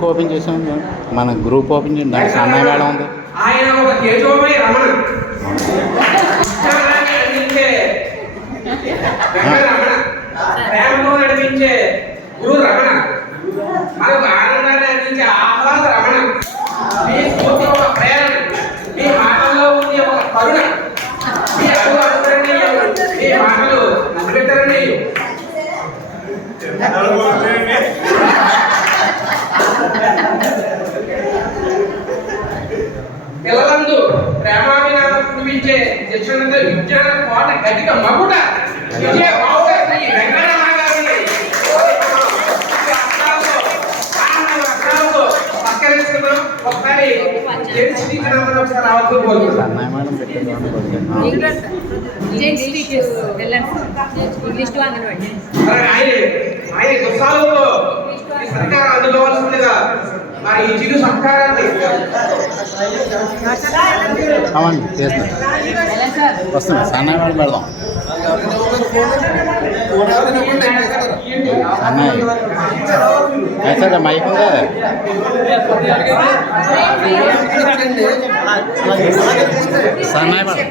Book open చేసాం, మన group open చేయండి, దానికి సన్నాయి మేడం ఉంది. ఆయన ఒక తేజోమయ రమణ, ఉత్సాహాన్ని అందించే రమణ, ప్రేమతో నడిపించే గురు రమణ, మనకు ఆనందాన్ని అందించే ఆహ్లాద రమణ. మీ స్ఫూర్తి ఒక ప్రేరణ, మీ మాటల్లో ఉంది ఒక కరుణ, మీ అడుగు అనుకరణీయం, మీ మాటలు అభితరణీయం. పిల్లలందు ప్రేమాభినామం కురిపించే శిక్షణ విజ్ఞాన కోట గతిక మగుట విజయ బావుగా శ్రీ వెంకటరమణ గారిని సత్కరించుకున్నాం. ఒకసారి జెంట్స్ టీచర్ అందరూ ఒకసారి రావాల్సి కోరుకుంటున్నాం. సన్నాయి మేడం పెట్టేది ఆయన దుస్సాలలో ఈ సత్కారం అందుకోవాల్సిందిగా మరి ఈ చిరు సత్కారాన్ని అవండి చేస్తాం, వస్తుంది. సన్నాయి మేడం పెడదాం. సన్నాయి సరే మైక్ ఉందా? సన్నాయి మేడం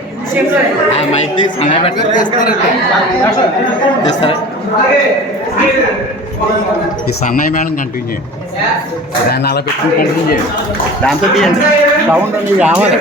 మైక్ ది సన్నాయి పెట్టారు తీస్తారా? ఈ సన్నాయి మేడం కంటిన్యూ చేయండి, దాన్ని అలా పెట్టుకుని కంటిన్యూ చేయండి, దాంతో తీయండి సౌండ్ నీకు కావాలి.